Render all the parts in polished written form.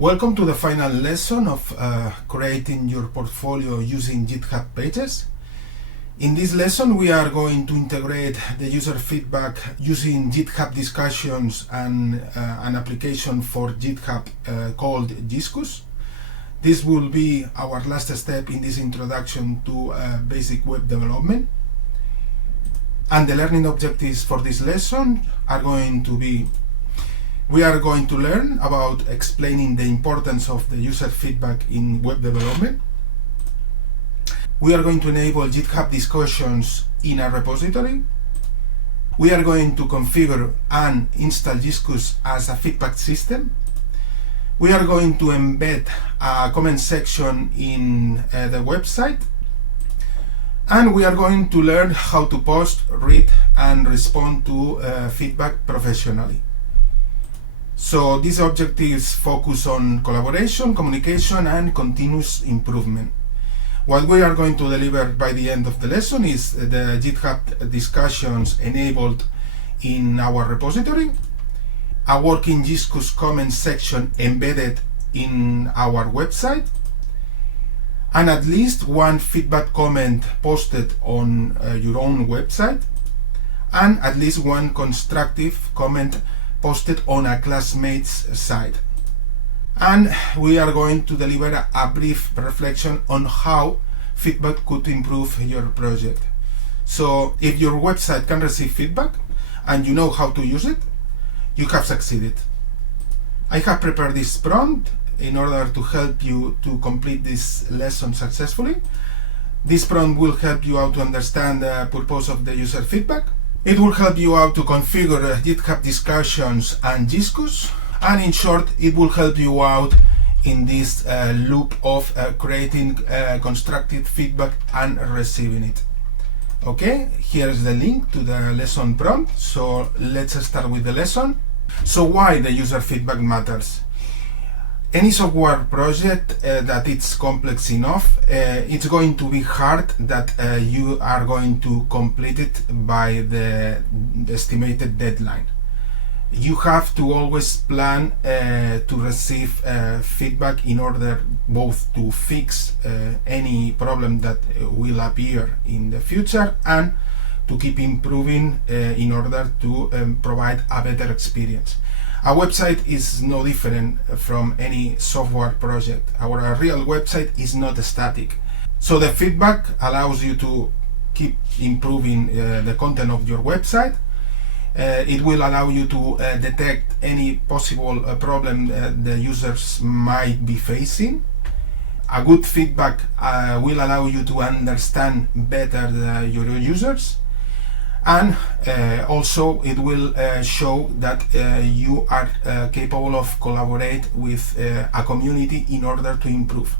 Welcome to the final lesson of creating your portfolio using GitHub Pages. In this lesson, we are going to integrate the user feedback using GitHub Discussions and an application for GitHub called Giscus. This will be our last step in this introduction to basic web development. And the learning objectives for this lesson are going to be: we are going to learn about explaining the importance of the user feedback in web development. We are going to enable GitHub Discussions in a repository. We are going to configure and install Giscus as a feedback system. We are going to embed a comment section in the website. And we are going to learn how to post, read, and respond to feedback professionally. So these objectives focus on collaboration, communication, and continuous improvement. What we are going to deliver by the end of the lesson is the GitHub Discussions enabled in our repository, a working Giscus comment section embedded in our website, and at least one feedback comment posted on your own website, and at least one constructive comment posted on a classmate's site. And we are going to deliver a brief reflection on how feedback could improve your project. So if your website can receive feedback and you know how to use it, you have succeeded. I have prepared this prompt in order to help you to complete this lesson successfully. This prompt will help you out to understand the purpose of the user feedback. It will help you out to configure GitHub Discussions and Giscus, and in short, it will help you out in this loop of creating constructive feedback and receiving it. Okay, here's the link to the lesson prompt. So let's start with the lesson. So why the user feedback matters? Any software project that it's complex enough, it's going to be hard that you are going to complete it by the estimated deadline. You have to always plan to receive feedback in order both to fix any problem that will appear in the future and to keep improving in order to provide a better experience. A website is no different from any software project. Our real website is not static. So the feedback allows you to keep improving the content of your website. It will allow you to detect any possible problem the users might be facing. A good feedback will allow you to understand better your users. And also it will show that you are capable of collaborate with a community in order to improve.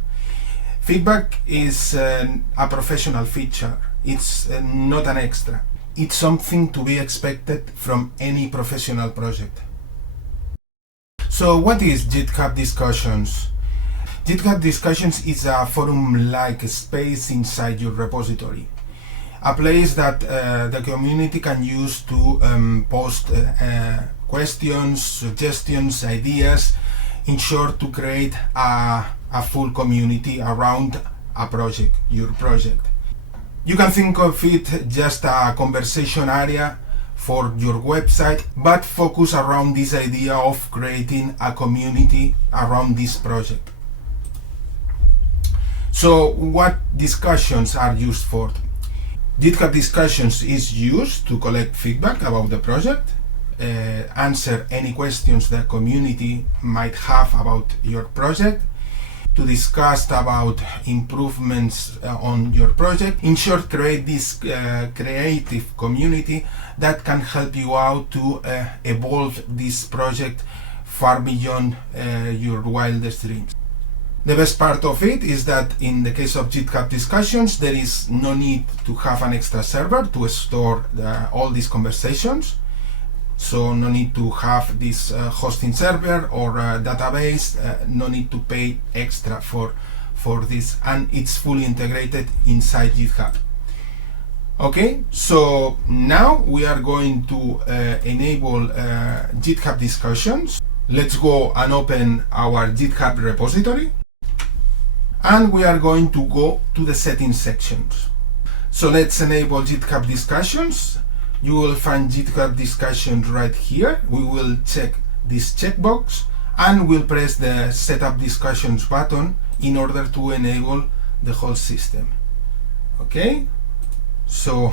Feedback is a professional feature. It's not an extra. It's something to be expected from any professional project. So what is GitHub Discussions? GitHub Discussions is a forum-like space inside your repository. A place that the community can use to post questions, suggestions, ideas, in short, to create a full community around a project, your project. You can think of it just a conversation area for your website, but focus around this idea of creating a community around this project. So what discussions are used for? GitHub Discussions is used to collect feedback about the project, answer any questions the community might have about your project, to discuss about improvements on your project. In short, create this creative community that can help you out to evolve this project far beyond your wildest dreams. The best part of it is that in the case of GitHub Discussions, there is no need to have an extra server to store all these conversations. So no need to have this hosting server or database, no need to pay extra for this, and it's fully integrated inside GitHub. Okay, so now we are going to enable GitHub Discussions. let's go and open our GitHub repository, and we are going to go to the settings sections. So let's enable GitHub Discussions. You will find GitHub Discussions right here. We will check this checkbox and we'll press the Setup Discussions button in order to enable the whole system. Okay, so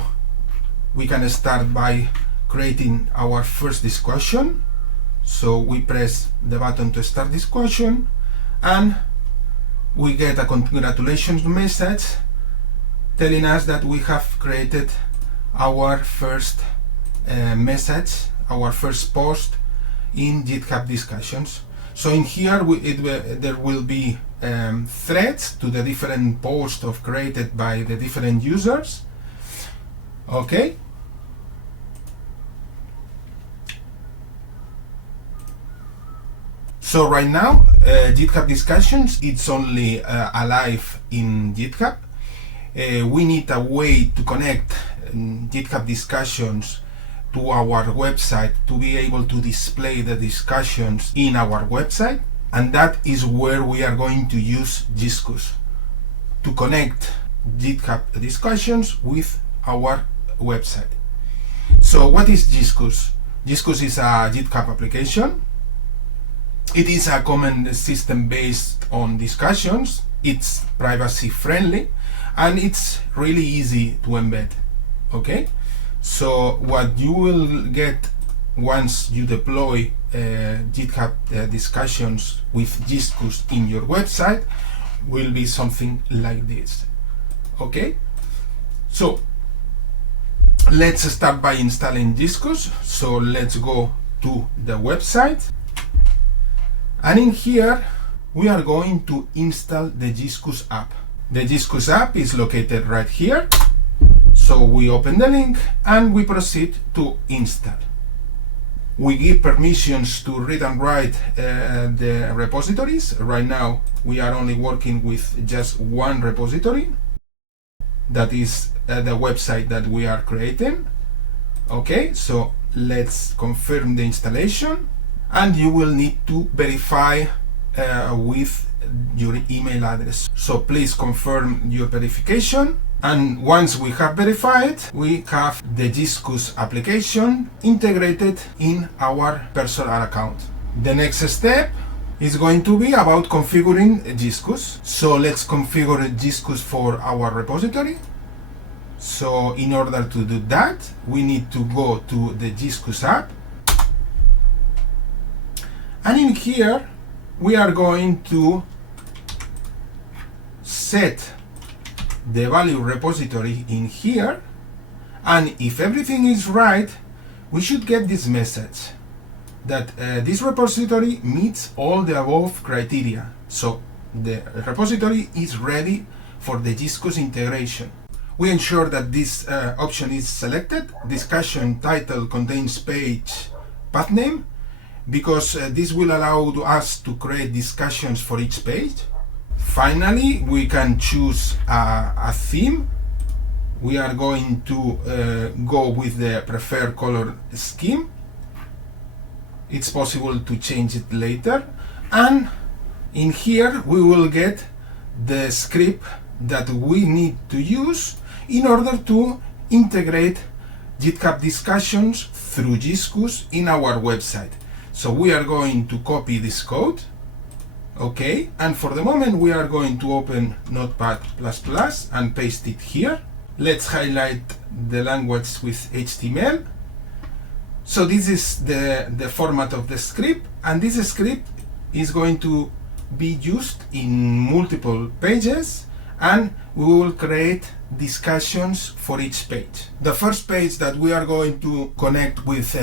we can start by creating our first discussion. So we press the button to start discussion, and we get a congratulations message telling us that we have created our first message, our first post in GitHub Discussions. So in here there will be threads to the different posts created by the different users. Okay. So right now, GitHub Discussions, it's only alive in GitHub. We need a way to connect GitHub Discussions to our website to be able to display the discussions in our website, and that is where we are going to use Giscus to connect GitHub Discussions with our website. So what is Giscus? Giscus is a GitHub application. It is a common system based on discussions. It's privacy friendly and it's really easy to embed. Okay, so what you will get once you deploy GitHub Discussions with Giscus in your website will be something like this. Okay, so let's start by installing Giscus. So let's go to the website, and in here we are going to install the Giscus app. The Giscus app is located right here. So we open the link and we proceed to install. We give permissions to read and write the repositories. Right now we are only working with just one repository. That is the website that we are creating. Okay, so let's confirm the installation, and you will need to verify with your email address. So please confirm your verification, and once we have verified, we have the Giscus application integrated in our personal account. The next step is going to be about configuring Giscus. So let's configure Giscus for our repository. So in order to do that, we need to go to the Giscus app, and in here we are going to set the value repository in here, and if everything is right, we should get this message that this repository meets all the above criteria. So the repository is ready for the Giscus integration. We ensure that this option is selected. Discussion title contains page path name, because this will allow us to create discussions for each page. Finally, we can choose a theme. We are going to go with the preferred color scheme. It's possible to change it later. And in here, we will get the script that we need to use in order to integrate GitHub Discussions through Giscus in our website. So we are going to copy this code. Okay, and for the moment we are going to open Notepad++ and paste it here. Let's highlight the language with HTML. So this is the format of the script, and this script is going to be used in multiple pages, and we will create discussions for each page. The first page that we are going to connect with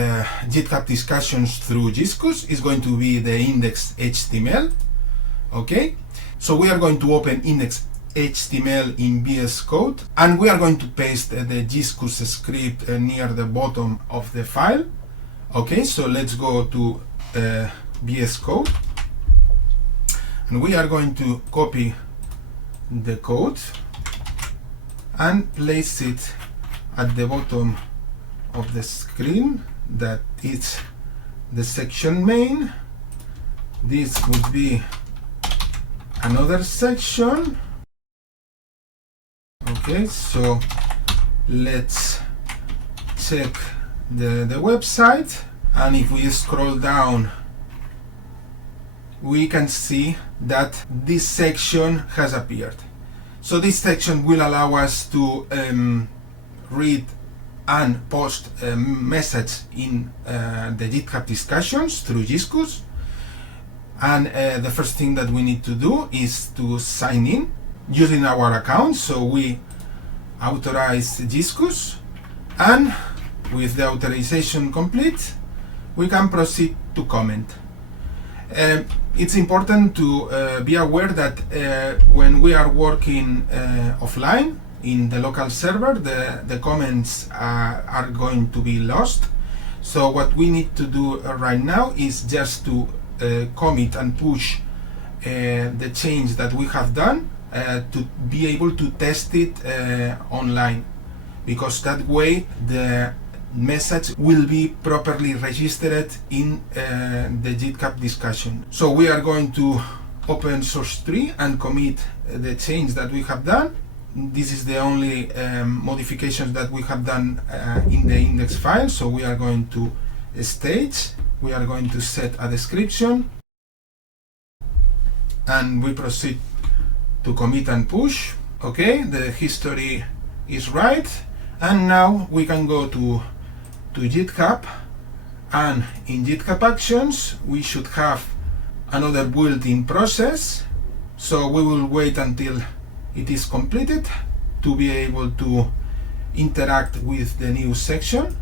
GitHub Discussions through Giscus is going to be the index.html. Okay, so we are going to open index.html in VS Code, and we are going to paste the Giscus script near the bottom of the file. Okay, so let's go to VS Code, and we are going to copy the code and place it at the bottom of the screen. That is the section main, this would be another section. Okay, so let's check the website, and if we scroll down, we can see that this section has appeared. So this section will allow us to read and post a message in the GitHub discussions through Giscus. And the first thing that we need to do is to sign in using our account. So we authorize Giscus, and with the authorization complete, we can proceed to comment. It's important to be aware that when we are working offline in the local server, the comments are going to be lost. So what we need to do right now is just to commit and push the change that we have done to be able to test it online, because that way the message will be properly registered in the GitHub discussion. So we are going to open source tree and commit the change that we have done. This is the only modifications that we have done in the index file. So we are going to stage, we are going to set a description, and we proceed to commit and push. Okay, the history is right, and now we can go to GitHub, and in GitHub Actions we should have another build in process. So we will wait until it is completed to be able to interact with the new section.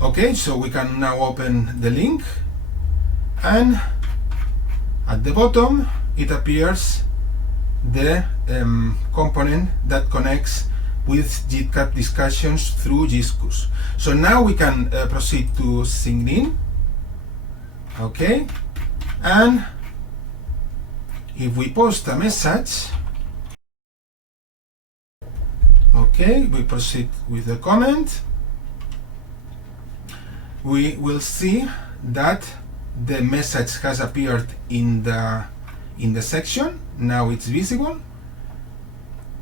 Okay, so we can now open the link, and at the bottom it appears the component that connects with GitHub discussions through Giscus. So now we can proceed to sign in. Okay, and if we post a message, okay, we proceed with the comment, we will see that the message has appeared in the section. Now it's visible.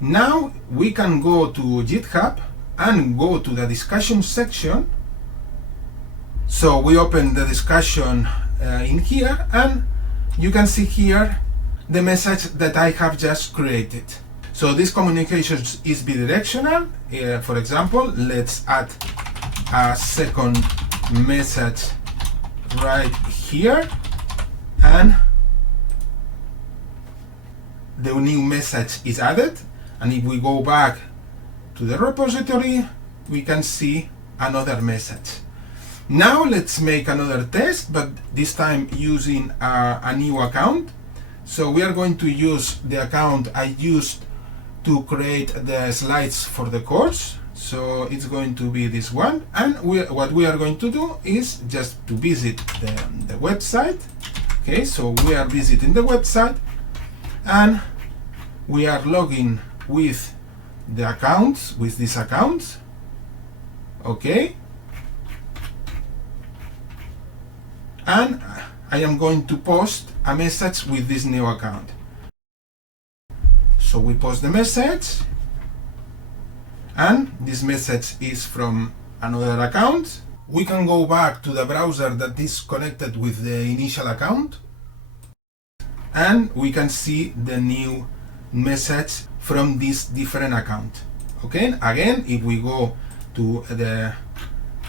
Now we can go to GitHub and go to the discussion section. So we open the discussion in here, and you can see here the message that I have just created. So this communication is bidirectional. For example, let's add a second message right here, and the new message is added. And if we go back to the repository, we can see another message. Now let's make another test, but this time using a new account. So we are going to use the account I used to create the slides for the course. So it's going to be this one, and what we are going to do is just to visit the website. Okay, so we are visiting the website, and we are logging with the accounts, with this account. Okay, and I am going to post a message with this new account. So we post the message, and this message is from another account. We can go back to the browser that is connected with the initial account, and we can see the new message from this different account. Okay, again, if we go to the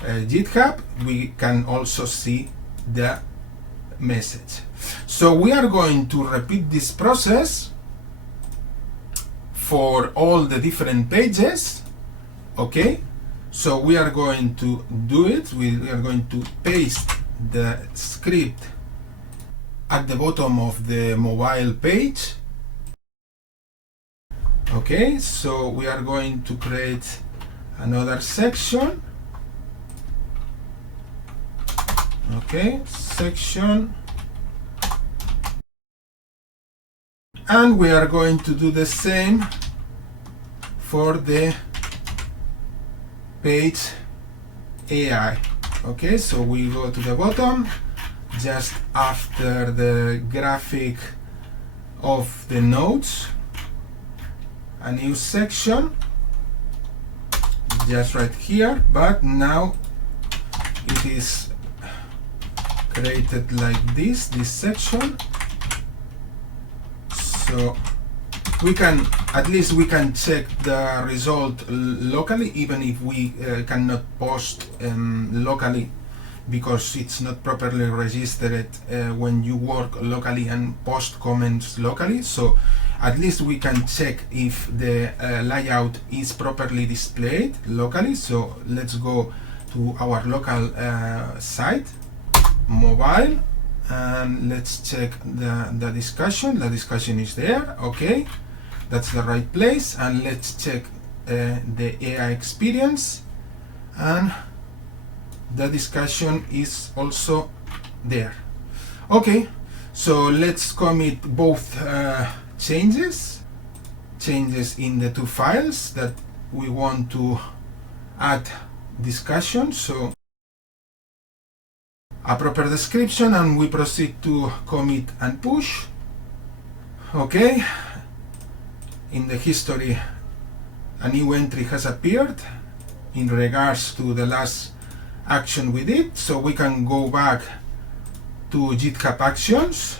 GitHub, we can also see the message. So we are going to repeat this process for all the different pages. Okay, so we are going to do it. We are going to paste the script at the bottom of the mobile page. Okay, so we are going to create another section. Okay, section, and we are going to do the same for the page AI. Okay, so we go to the bottom, just after the graphic of the nodes, a new section just right here, but now it is created like this section. So we can, at least we can check the result locally, even if we cannot post locally, because it's not properly registered when you work locally and post comments locally. So at least we can check if the layout is properly displayed locally. So let's go to our local site, mobile, and let's check the discussion. The discussion is there. Okay, that's the right place. And let's check the AI experience, and the discussion is also there. Okay, so let's commit both changes in the two files that we want to add discussion. So a proper description, and we proceed to commit and push. Okay, in the history a new entry has appeared in regards to the last action we did, so we can go back to GitHub Actions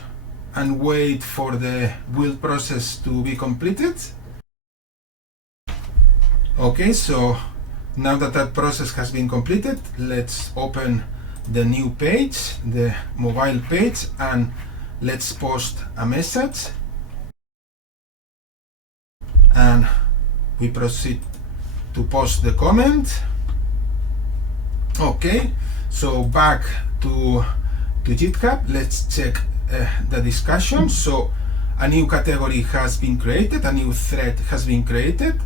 and wait for the build process to be completed. Okay, so now that that process has been completed, let's open the new page, the mobile page, and let's post a message. And we proceed to post the comment. Okay, so back to GitHub, let's check the discussion. So a new category has been created, a new thread has been created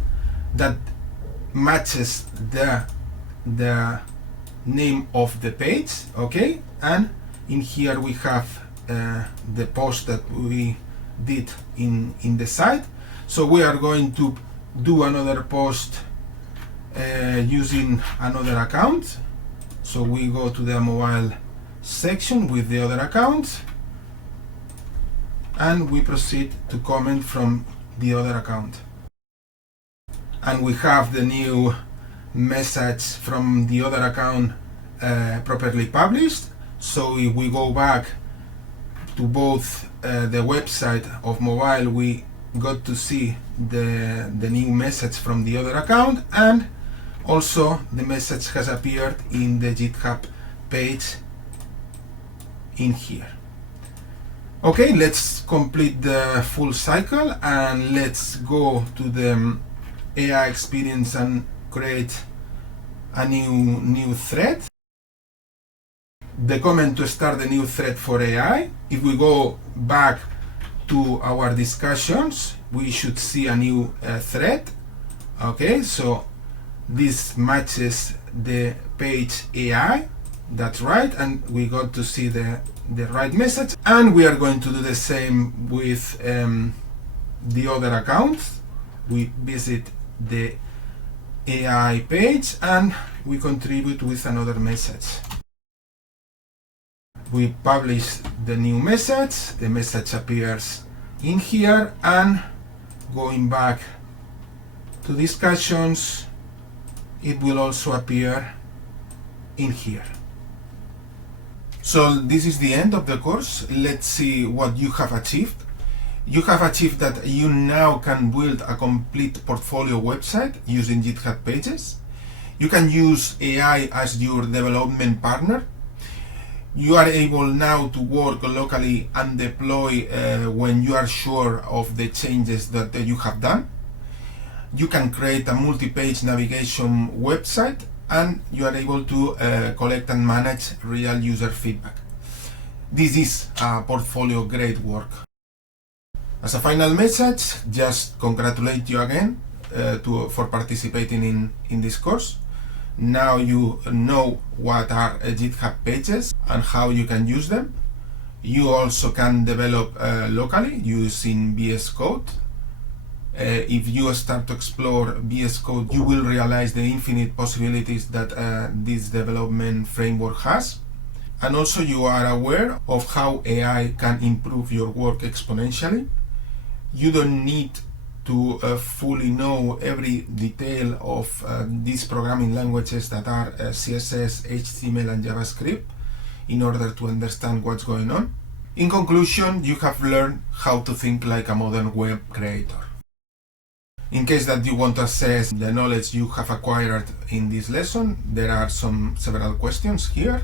that matches the name of the page. Okay, and in here we have the post that we did in the site. So we are going to do another post using another account. So we go to the mobile section with the other account, and we proceed to comment from the other account. And we have the new message from the other account properly published. So if we go back to both the website of mobile, we got to see the new message from the other account, and also the message has appeared in the GitHub page in here. Okay, let's complete the full cycle, and let's go to the AI experience and create a new thread. The comment to start the new thread for AI. If we go back to our discussions, we should see a new thread. Okay, so this matches the page AI, that's right, and we got to see the right message. And we are going to do the same with the other accounts. We visit the AI page and we contribute with another message. We publish the new message, the message appears in here, and going back to discussions, it will also appear in here. So this is the end of the course. Let's see what you have achieved. You have achieved that you now can build a complete portfolio website using GitHub Pages. You can use AI as your development partner. You are able now to work locally and deploy when you are sure of the changes that you have done. You can create a multi-page navigation website, and you are able to collect and manage real user feedback. This is a portfolio grade work. As a final message, just congratulate you again for participating in this course. Now you know what are GitHub Pages and how you can use them. You also can develop locally using VS Code. If you start to explore VS Code, you will realize the infinite possibilities that this development framework has. and also you are aware of how AI can improve your work exponentially. You don't need to fully know every detail of these programming languages that are CSS, HTML, and JavaScript in order to understand what's going on. In conclusion, you have learned how to think like a modern web creator. In case that you want to assess the knowledge you have acquired in this lesson, there are several questions here.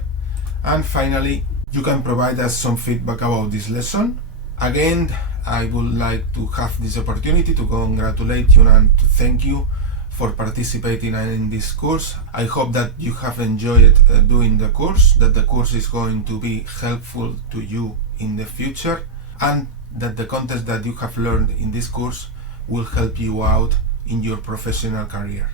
And finally, you can provide us some feedback about this lesson. Again, I would like to have this opportunity to congratulate you and to thank you for participating in this course. I hope that you have enjoyed doing the course, that the course is going to be helpful to you in the future, and that the content that you have learned in this course will help you out in your professional career.